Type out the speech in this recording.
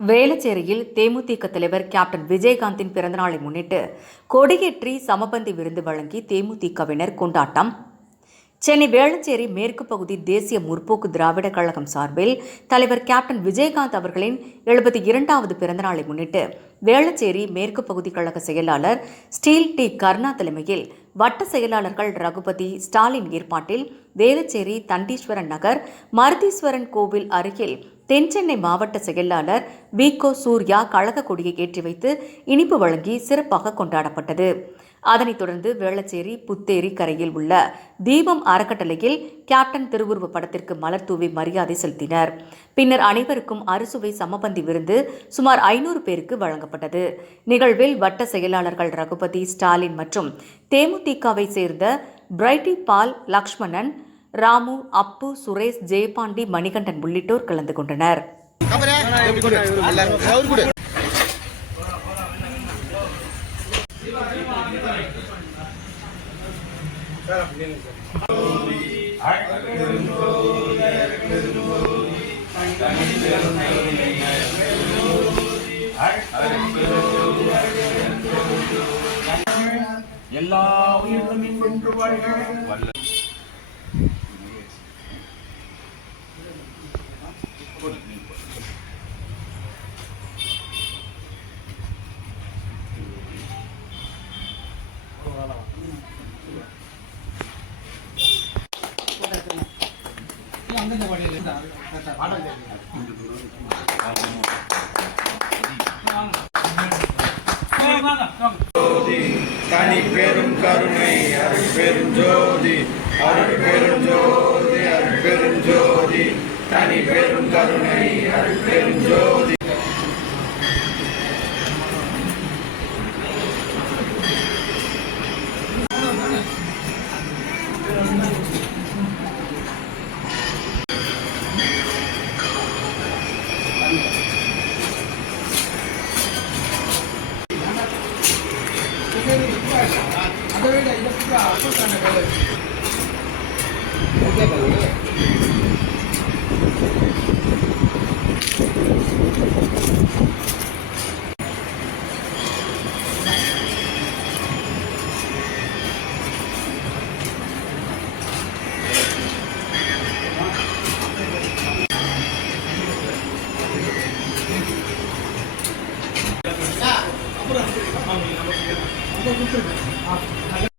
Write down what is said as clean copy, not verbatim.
வேளச்சேரியில் தேமுதிக தலைவர் கேப்டன் விஜயகாந்தின் பிறந்தநாளை முன்னிட்டு கொடியேற்றி சமபந்தி விருந்து வழங்கி தேமுதிகவினர் கொண்டாட்டம். சென்னை வேளச்சேரி மேற்கு பகுதி தேசிய முற்போக்கு திராவிட கழகம் சார்பில் தலைவர் கேப்டன் விஜயகாந்த் அவர்களின் 72வது பிறந்தநாளை முன்னிட்டு வேளச்சேரி மேற்கு பகுதி கழக செயலாளர் ஸ்டீல் டி கர்ணா தலைமையில் வட்ட செயலாளர்கள் ரகுபதி ஸ்டாலின் ஏற்பாட்டில் வேளச்சேரி தண்டீஸ்வரன் நகர் மருதீஸ்வரன் கோவில் அருகில் தென்சென்னை மாவட்ட செயலாளர் விகோ சூர்யா கழக கொடியை ஏற்றி வைத்து இனிப்பு வழங்கி சிறப்பாக கொண்டாடப்பட்டது. அதனைத் தொடர்ந்து வேளச்சேரி புத்தேரி கரையில் உள்ள தீபம் அறக்கட்டளையில் கேப்டன் திருவுருவ படத்திற்கு மலர் தூவி மரியாதை செலுத்தினர். பின்னர் அனைவருக்கும் அறுசுவை சமபந்தி விருந்து சுமார் 500 பேருக்கு வழங்கப்பட்டது. நிகழ்வில் வட்ட செயலாளர்கள் ரகுபதி, ஸ்டாலின் மற்றும் தேமுதிகவை சேர்ந்த பிரைட்டி பால், லக்ஷ்மணன், ராமு, அப்பு, சுரேஷ், ஜெயபாண்டி, மணிகண்டன் உள்ளிட்டோர் கலந்து கொண்டனர். எல்லா உயிர்களும் கொண்டு வாழ்க. தனி பெரும் கருணை அருள் பெரும் ஜோதி, அருள் பெரும் ஜோதி, அருள் பெரும் ஜோதி, தனி பெரும் கருணை அருள் பெரும் ஜோதி. அதை விட இதை